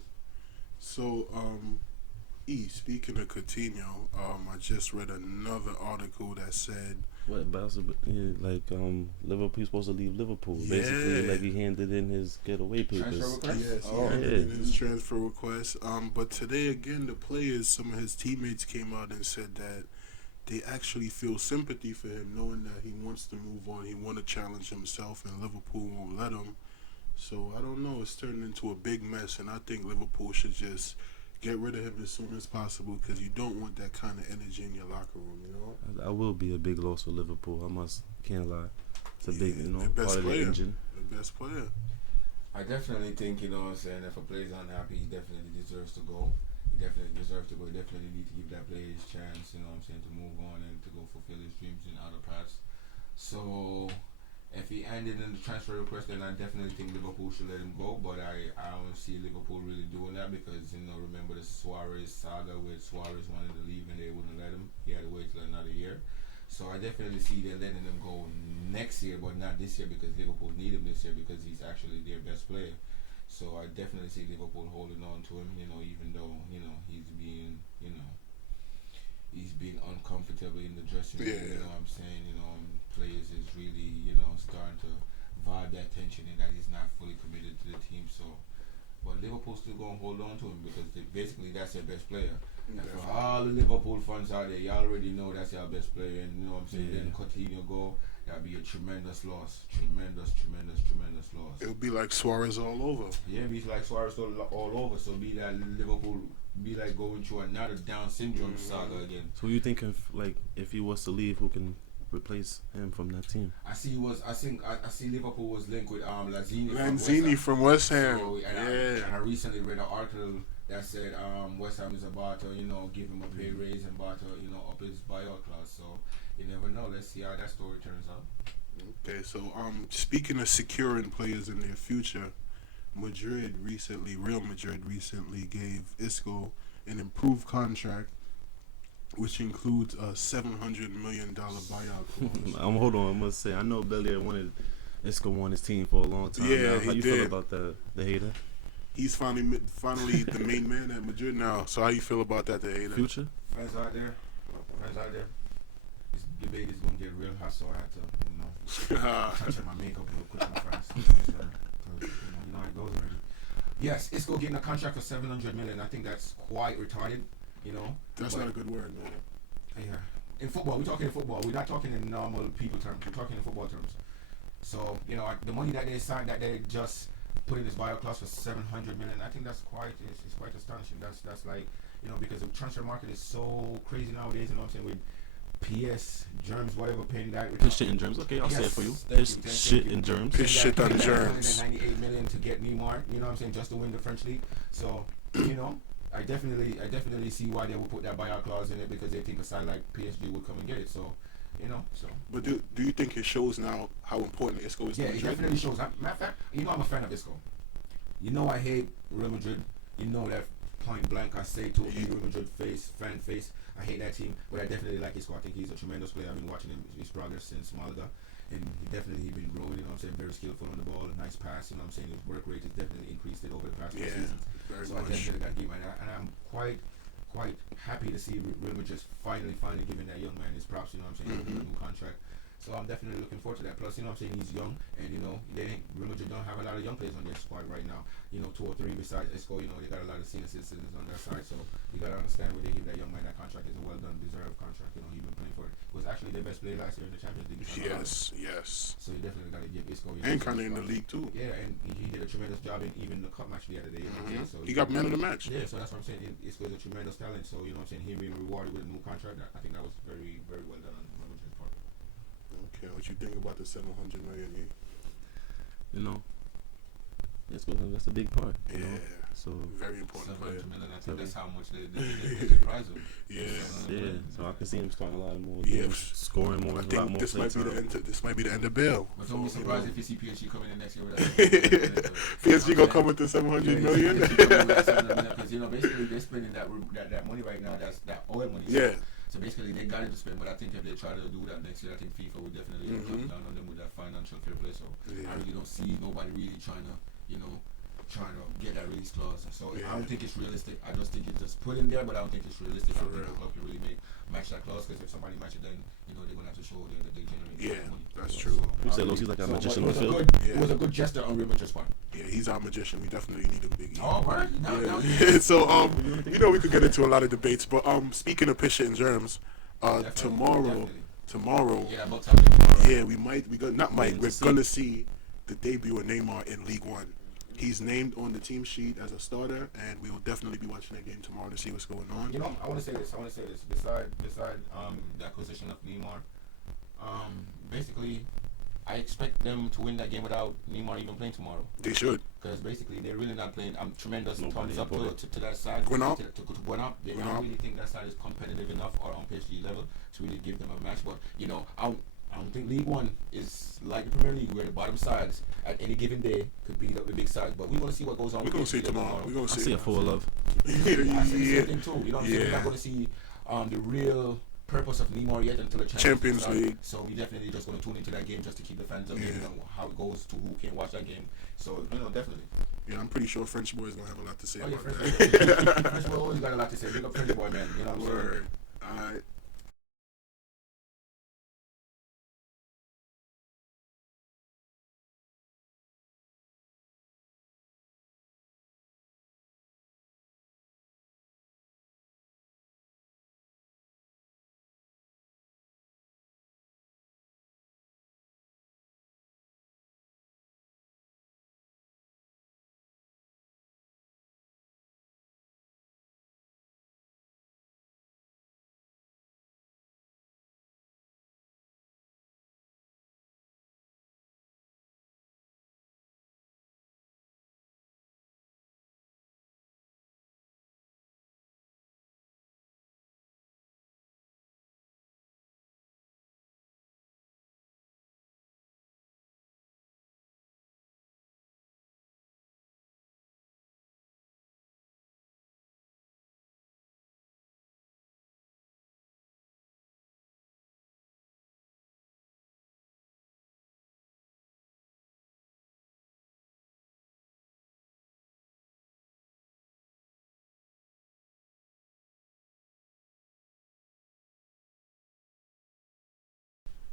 So, speaking of Coutinho, I just read another article that said What basketball? Yeah, like Liverpool supposed to leave Liverpool. Yeah. Basically, like he handed in his getaway papers. Transfer request? Yes, he Oh, handed yeah. in his transfer request. But today again, the players, some of his teammates came out and said that they actually feel sympathy for him, knowing that he wants to move on. He want to challenge himself, and Liverpool won't let him. So I don't know. It's turning into a big mess, and I think Liverpool should just get rid of him as soon as possible because you don't want that kind of energy in your locker room. You know, I will be a big loss for Liverpool. Can't lie. It's a big, the best part of the player. engine. The best player. I definitely think, what I'm saying, if a player's unhappy, he definitely deserves to go. He definitely deserves to go. He definitely need to give that player his chance, what I'm saying, to move on and to go fulfill his dreams in other paths. So, if he ended in the transfer request, then I definitely think Liverpool should let him go. But I don't see Liverpool really doing that because, remember the Suarez saga where Suarez wanted to leave and they wouldn't let him. He had to wait till another year. So I definitely see they're letting him go next year, but not this year because Liverpool need him this year because he's actually their best player. So I definitely see Liverpool holding on to him, even though, he's being uncomfortable in the dressing room, Yeah. what I'm saying, players is really, starting to vibe that tension and that he's not fully committed to the team. So, but Liverpool's still going to hold on to him because basically that's their best player. And for all the Liverpool fans out there, y'all already know that's our best player, and what I'm saying, letting Coutinho go, that'd be a tremendous loss. Tremendous loss. It would be like Suarez all over. Yeah, be like Suarez all over, so be that Liverpool be like going through another Down syndrome saga again. So you think if he was to leave, who can replace him from that team? I see Liverpool was linked with Lanzini from West Ham. So, and I recently read an article that said West Ham is about to, give him a pay raise and about to, up his buyout clause. So you never know. Let's see how that story turns out. Okay, so speaking of securing players in their future, Real Madrid recently gave Isco an improved contract, which includes a $700 million buyout clause. Hold on, I must say, I know Bellier wanted Isco on his team for a long time. Yeah, now. he How you did. feel about the hater? He's finally the main man at Madrid now. So how you feel about that, the hater? Future? Fans out there, this debate is gonna get real hot, so I had to, touch my makeup real quick and fast. You know how it goes already. Yes, Isco getting a contract for $700 million. I think that's quite retarded. That's not a good word, man. Yeah. In football, we're talking in football. We're not talking in normal people terms. We're talking in football terms. So, the money that they signed, that they just put in this buyout clause for $700 million, I think that's quite astonishing. That's like, because the transfer market is so crazy nowadays, what I'm saying, with PS, germs, whatever, paying that. Piss shit and germs. Okay, I'll say it for you. Piss shit and germs. Piss shit on germs. $98 million to get Neymar, what I'm saying, just to win the French league. So, I definitely see why they would put that buyout clause in it because they think a side like PSG would come and get it. So, so. But do you think it shows now how important Isco is to Yeah, it Madrid? definitely shows. Matter of fact, I'm a fan of Isco. I hate Real Madrid. That point blank I say to any Real Madrid fan face. I hate that team, but I definitely like Isco. I think he's a tremendous player. I've been watching his progress since Malaga, and he's been growing. Very skillful on the ball, a nice pass. His work rate has definitely increased it over the past 2 seasons. Very So much. I definitely got to give him that, and I'm quite happy to see Real Madrid finally giving that young man his props. With a new contract. So I'm definitely looking forward to that. Plus, he's young, and Real Madrid don't have a lot of young players on their squad right now. 2 or 3 besides Isco. They got a lot of senior citizens on their side. So you got to understand when they give that young man that contract is a well done, deserved contract. He's been playing for it. Was actually their best player last year in the Champions League. Yes. So you definitely got to give Isco. And kind of in the league too. Yeah, and he did a tremendous job in even the cup match the other day. So He got man of the match. Yeah, so that's what I'm saying. Isco is a tremendous talent. So him being rewarded with a new contract, I think that was very, very well done on Real Madrid's part. Okay, what you think about the $700 million? That's a big part. Yeah. So Very important player. $700 million. I think that's how much they prize him. Yeah. so I can see him starting a lot more Yeah. games, scoring more. I a lot think more this play might be the time. end. This might be the end of Bale. But don't be So, surprised if you see PSG coming in next year with that. PSG gonna come with the $700 million. Because basically they're spending that money right now. That's that oil money. Yeah. So basically they got it to spend, but I think if they try to do that next year, I think FIFA would definitely come down on them with that financial fair play. So I really don't see nobody really trying to get that release clause. So I don't think it's realistic. I just think it's just put in there, but I don't think it's realistic. I don't think the club can really match that clause because if somebody match it, then they're gonna have to show that they say, Los, he's like a So, magician but on the field. It was a good gesture on Real Madrid's part. Yeah, he's our magician. We definitely need him, Biggie. Oh, right. Yeah. So, you know, we could get into a lot of debates, but speaking of Pisha and Germs, tomorrow, Yeah, about something. yeah, we're gonna see the debut of Neymar in League One. He's named on the team sheet as a starter, and we will definitely be watching that game tomorrow to see what's going on. You know, I want to say this. Beside the acquisition of Neymar, basically, I expect them to win that game without Neymar even playing tomorrow. They should. Because basically, they're really not playing. Tremendous Nobody thumbs up above to that side. Gwen To Gwen up. They Gwen don't up. really think that side is competitive enough or on PSG level to really give them a match. But, you know, I don't think League One is like the Premier League where the bottom sides at any given day could beat up the big sides. But we're going to see what goes on. We're going to see tomorrow. We're going to I see see a full love. I see the same thing too. You know what I'm saying? We're Yeah. not going to see the real purpose of Neymar yet until the Champions start. League. So we definitely just going to tune into that game just to keep the fans updated Yeah. on how it goes to who can watch that game. So, you know, definitely. Yeah, I'm pretty sure French boy is going to have a lot to say Oh, yeah, about French that. boy. French boy always got a lot to say. Big up French boy, man. You know what I'm saying? Word. All right.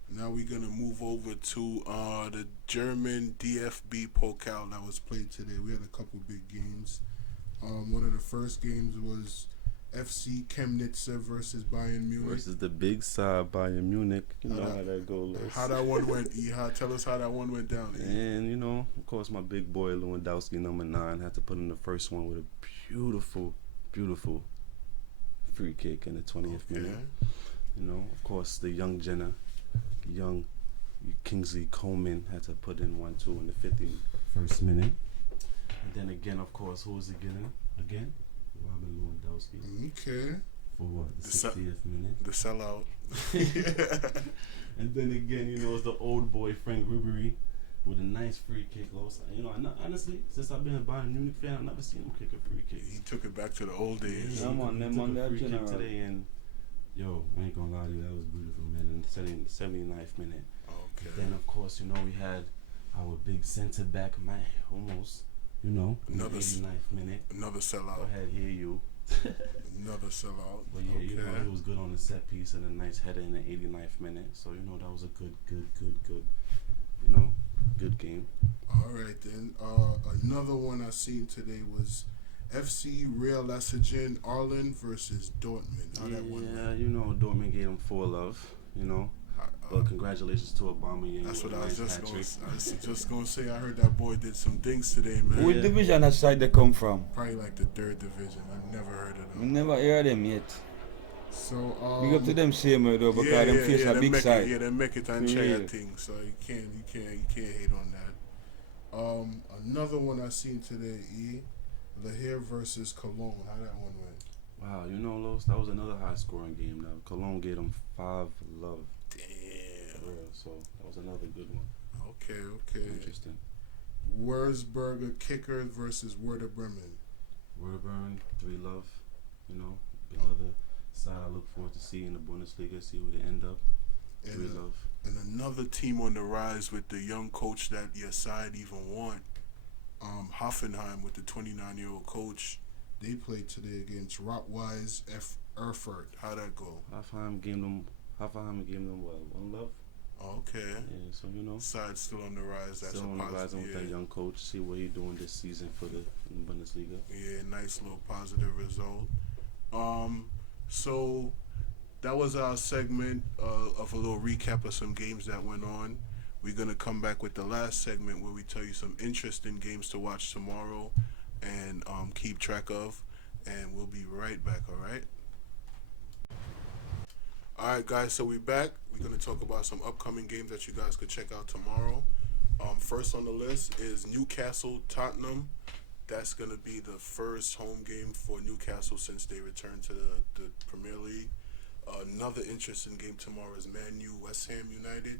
Now we're gonna move over to the German DFB Pokal that was played today. We had a couple big games. One of the first games was FC Chemnitz versus Bayern Munich. Versus the big side Bayern Munich. You know how that goes. How that one went, Eha? Tell us how that one went down. And, you know, of course, my big boy Lewandowski, number 9, had to put in the first one with a beautiful, beautiful free kick in the 20th minute. You know, of course, the young Kingsley Coman had to put in 1-2 in the 51st minute. And then again, of course, who was it getting? Again? Robert Lewandowski. Okay. For what? The 60th minute. The sellout. And then again, you know, it's the old boy Frank Ribery with a nice free kick. You know, honestly, since I've been a Bayern Munich fan, I've never seen him kick a free kick. He took it back to the old days. Yeah, he took a free kick today, and yo, I ain't gonna lie to you, that was beautiful, man. In the 79th minute. Okay. Then, of course, you know, we had our big center back, man, almost, you know, in the 89th minute. Another sellout. Go ahead, hear you. Another sellout. But yeah, you know, he was good on the set piece and a nice header in the 89th minute. So, you know, that was a good, you know, good game. All right, then. Another one I seen today was FC Real Essegian Arlen versus Dortmund. How that one Yeah, went? you know, Dortmund gave him 4 love, you know. But congratulations to Obama. That's what I was just gonna say. I heard that boy did some things today, man. Which division that side they come from? Probably like the 3rd division. I've never heard of We them. never hear them yet. So Big up to them same way though, because them face a big side. Yeah, they make it and For share real. thing. So you can't hate on that. Another one I seen today, Lahire versus Cologne. How that one went? Wow, you know, Los, that was another high scoring game now. Cologne gave them 5 love. Damn. For real, so that was another good one. Okay. Interesting. Wurzburger Kicker versus Werder Bremen. Werder 3 love, you know, another side I look forward to seeing in the Bundesliga, see where they end up. 3 love. And another team on the rise with the young coach that your side even won. Hoffenheim with the 29-year-old coach. They played today against Rotweiss Erfurt. How'd that go? Hoffenheim gave them what, 1 love? Okay. Yeah, So Side's still on the rise. That's still on the rise with that young coach. See what he's doing this season for the Bundesliga. Yeah, nice little positive result. So that was our segment of a little recap of some games that went on. We're gonna come back with the last segment where we tell you some interesting games to watch tomorrow and keep track of. And we'll be right back. All right. All right, guys. So we're back. We're gonna talk about some upcoming games that you guys could check out tomorrow. First on the list is Newcastle Tottenham. That's going to be the first home game for Newcastle since they returned to the Premier League. Another interesting game tomorrow is Man U West Ham United.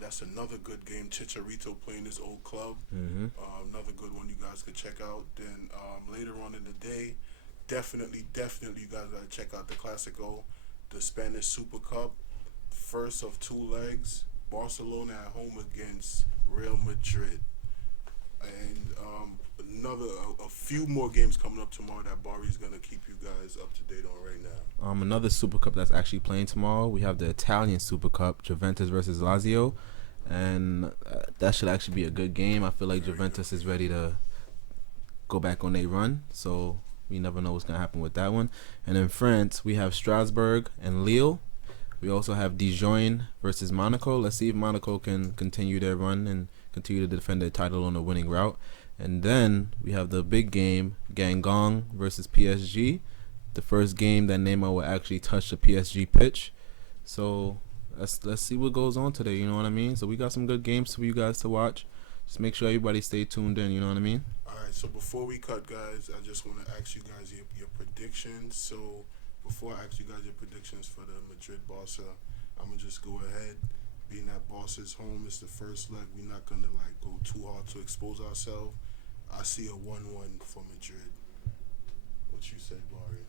That's another good game. Chicharito playing his old club. Another good one you guys could check out. Then later on in the day, definitely you guys got to check out the Clásico, the Spanish Super Cup. First of two legs, Barcelona at home against Real Madrid. And a few more games coming up tomorrow that Bari's going to keep you guys up to date on right now. Another Super Cup that's actually playing tomorrow. We have the Italian Super Cup, Juventus versus Lazio. And that should actually be a good game. I feel like Juventus is ready to go back on their run. So we never know what's going to happen with that one. And in France, we have Strasbourg and Lille. We also have Dijon versus Monaco. Let's see if Monaco can continue their run and continue to defend their title on a winning route. And then we have the big game, Guingamp versus PSG. The first game that Neymar will actually touch the PSG pitch. So let's see what goes on today, you know what I mean? So we got some good games for you guys to watch. Just make sure everybody stay tuned in, you know what I mean? All right, so before we cut, guys, I just want to ask you guys your predictions. So before I ask you guys your predictions for the Madrid-Barca, I'm going to just go ahead. Being that Barca's home, it's the first leg. We're not going to go too hard to expose ourselves. I see a 1-1 for Madrid. What you say, Bari?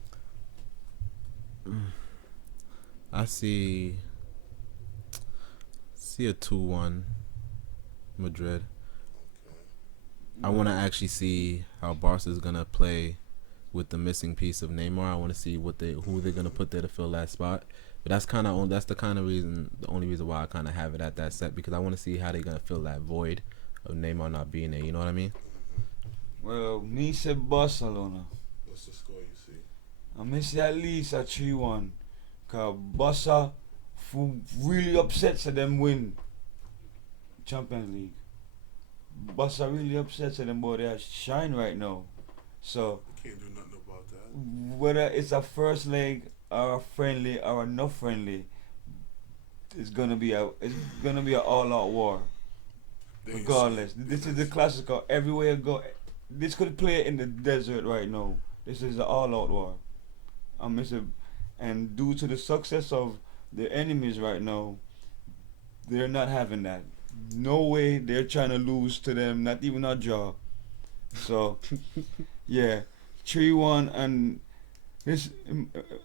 I see a 2-1 Madrid. Okay. I want to actually see how Barca's going to play with the missing piece of Neymar. I want to see who they're going to put there to fill that spot. But that's the only reason why I kind of have it at that set, because I want to see how they're going to fill that void of Neymar not being there. You know what I mean? Well, me say Barcelona. What's the score you see? I say at least a 3-1. Because Barca really upset so them win Champions League. Barca really upset so them boy they shine right now. So Can't do nothing about that. whether it's a first leg or a friendly or a not friendly, it's gonna be an all-out war. Regardless, this is the Clásico. Everywhere you go, this could play in the desert right now. This is an all-out war. And due to the success of the enemies right now, they're not having that. No way they're trying to lose to them, not even a draw. So, yeah, 3-1, and this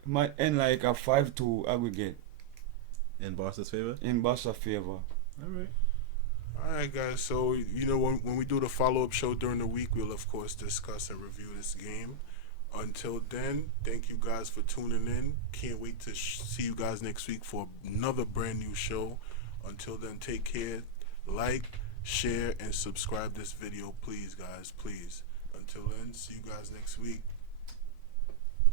might end like a 5-2 aggregate. In Barca's favor? In Barca's favor. All right, guys. So, when we do the follow-up show during the week, we'll, of course, discuss and review this game. Until then, thank you guys for tuning in. Can't wait to see you guys next week for another brand new show. Until then, take care. Like, share, and subscribe this video, please, guys. Please. Until then, see you guys next week.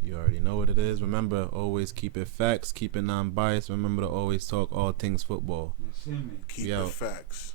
You already know what it is. Remember, always keep it facts, keep it non-biased. Remember to always talk all things football. Keep it facts.